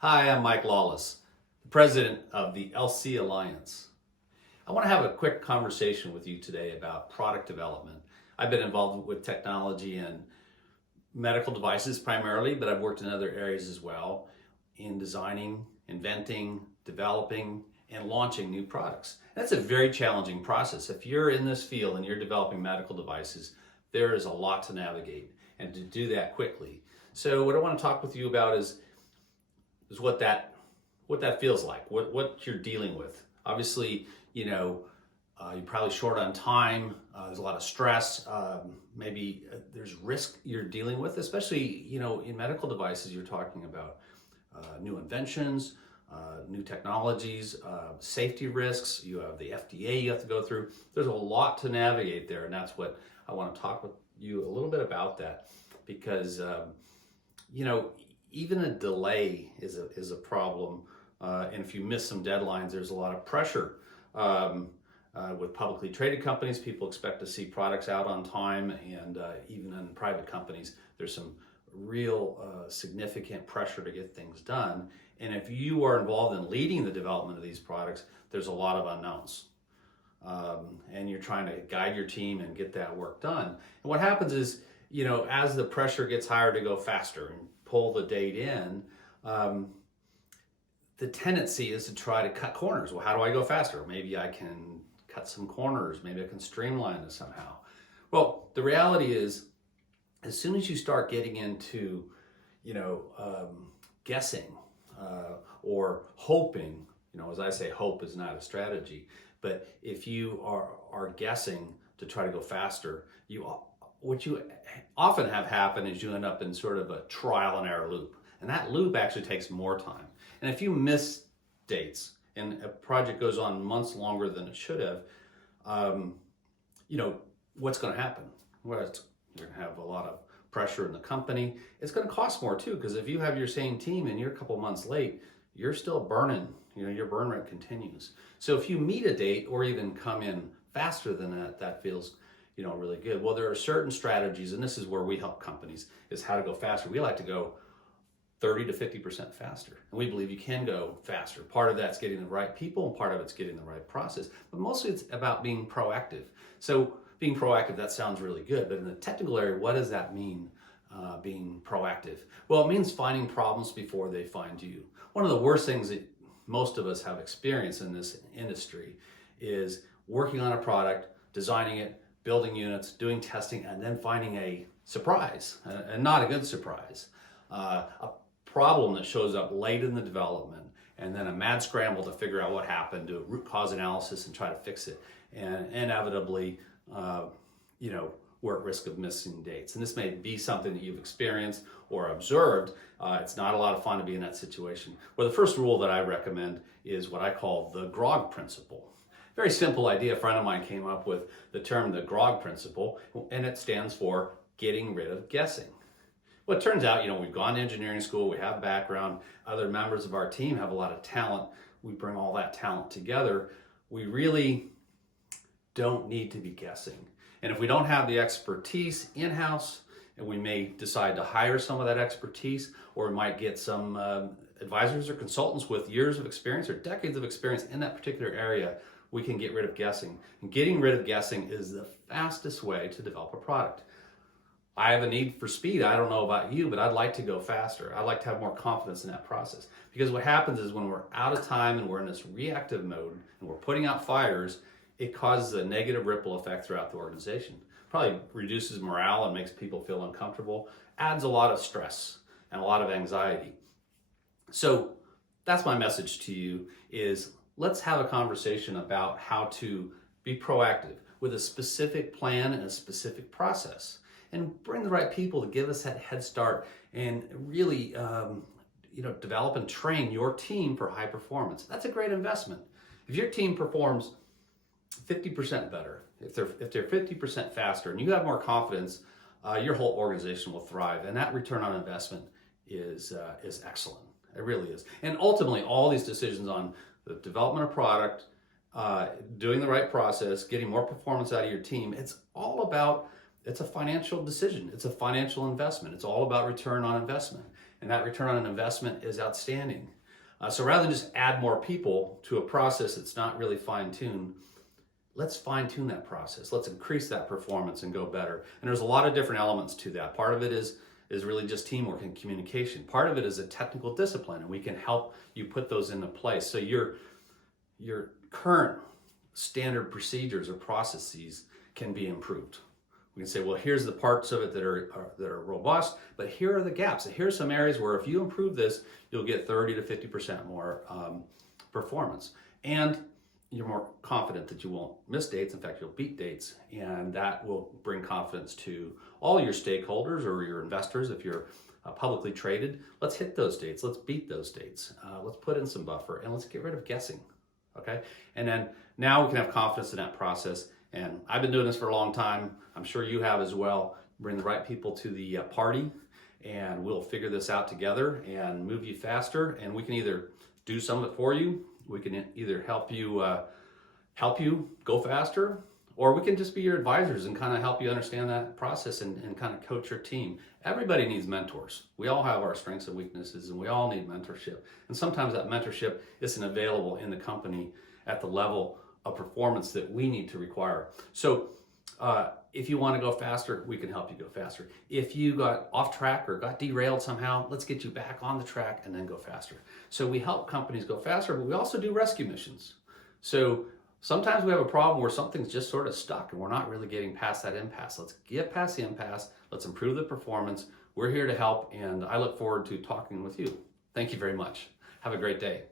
Hi, I'm Mike Lawless, the president of the LC Alliance. I want to have a quick conversation with you today about product development. I've been involved with technology and medical devices primarily, but I've worked in other areas as well in designing, inventing, developing, and launching new products. That's a very challenging process. If you're in this field and you're developing medical devices, there is a lot to navigate and to do that quickly. So what I want to talk with you about is what that feels like, what you're dealing with. Obviously, you're probably short on time. There's a lot of stress. Maybe there's risk you're dealing with, especially in medical devices. You're talking about new inventions, new technologies, safety risks. You have the FDA you have to go through. There's a lot to navigate there, and that's what I want to talk with you a little bit about that, because even a delay is a problem, and if you miss some deadlines, there's a lot of pressure. With publicly traded companies, people expect to see products out on time, and even in private companies, there's some real significant pressure to get things done. And if you are involved in leading the development of these products, there's a lot of unknowns. And you're trying to guide your team and get that work done. And what happens is, as the pressure gets higher to go faster and pull the date in, the tendency is to try to cut corners. Well, how do I go faster? Maybe I can cut some corners. Maybe I can streamline this somehow. Well, the reality is, as soon as you start getting into, guessing or hoping, as I say, hope is not a strategy. But if you are guessing to try to go faster, what you often have happen is you end up in sort of a trial and error loop. And that loop actually takes more time. And if you miss dates and a project goes on months longer than it should have, what's going to happen? Well, you're going to have a lot of pressure in the company. It's going to cost more too, because if you have your same team and you're a couple months late, you're still burning. Your burn rate continues. So if you meet a date or even come in faster than that feels really good. Well, there are certain strategies, and this is where we help companies, is how to go faster. We like to go 30 to 50% faster. And we believe you can go faster. Part of that's getting the right people, and part of it's getting the right process. But mostly it's about being proactive. So being proactive, that sounds really good, but in the technical area, what does that mean, being proactive? Well, it means finding problems before they find you. One of the worst things that most of us have experienced in this industry is working on a product, designing it, building units, doing testing, and then finding a surprise, and not a good surprise. A problem that shows up late in the development, and then a mad scramble to figure out what happened, do a root cause analysis and try to fix it. And inevitably, we're at risk of missing dates. And this may be something that you've experienced or observed. It's not a lot of fun to be in that situation. Well, the first rule that I recommend is what I call the GROG principle. Very simple idea. A friend of mine came up with the term the GROG principle, and it stands for getting rid of guessing. Well, it turns out, we've gone to engineering school, we have background, other members of our team have a lot of talent. We bring all that talent together. We really don't need to be guessing. And if we don't have the expertise in-house, and we may decide to hire some of that expertise, or we might get some advisors or consultants with years of experience or decades of experience in that particular area, we can get rid of guessing. And getting rid of guessing is the fastest way to develop a product. I have a need for speed. I don't know about you, but I'd like to go faster. I'd like to have more confidence in that process. Because what happens is when we're out of time and we're in this reactive mode and we're putting out fires, it causes a negative ripple effect throughout the organization. Probably reduces morale and makes people feel uncomfortable, adds a lot of stress and a lot of anxiety. So that's my message to you is let's have a conversation about how to be proactive with a specific plan and a specific process, and bring the right people to give us that head start and really develop and train your team for high performance. That's a great investment. If your team performs 50% better, if they're 50% faster, and you have more confidence, your whole organization will thrive, and that return on investment is excellent. It really is. And ultimately, all these decisions on the development of product, doing the right process, getting more performance out of your team, it's a financial decision. It's a financial investment. It's all about return on investment. and that return on an investment is outstanding. So rather than just add more people to a process that's not really fine-tuned, let's fine-tune that process. Let's increase that performance and go better. And there's a lot of different elements to that. Part of it is really just teamwork and communication. Part of it is a technical discipline, and we can help you put those into place. So your current standard procedures or processes can be improved. We can say, well, here's the parts of it that are robust, but here are the gaps. And here's some areas where if you improve this, you'll get 30 to 50% more performance. And you're more confident that you won't miss dates. In fact, you'll beat dates, and that will bring confidence to all your stakeholders or your investors. If you're publicly traded, let's hit those dates. Let's beat those dates. Let's put in some buffer, and let's get rid of guessing. Okay? And then now we can have confidence in that process. And I've been doing this for a long time. I'm sure you have as well. Bring the right people to the party, and we'll figure this out together and move you faster. And we can either do some of it for you. We can either help you go faster, or we can just be your advisors and kind of help you understand that process and kind of coach your team. Everybody needs mentors. We all have our strengths and weaknesses, and we all need mentorship. And sometimes that mentorship isn't available in the company at the level of performance that we need to require. So if you want to go faster, we can help you go faster. If you got off track or got derailed somehow, let's get you back on the track and then go faster. So we help companies go faster, but we also do rescue missions. So sometimes we have a problem where something's just sort of stuck and we're not really getting past that impasse. Let's get past the impasse. Let's improve the performance. We're here to help, and I look forward to talking with you. Thank you very much. Have a great day.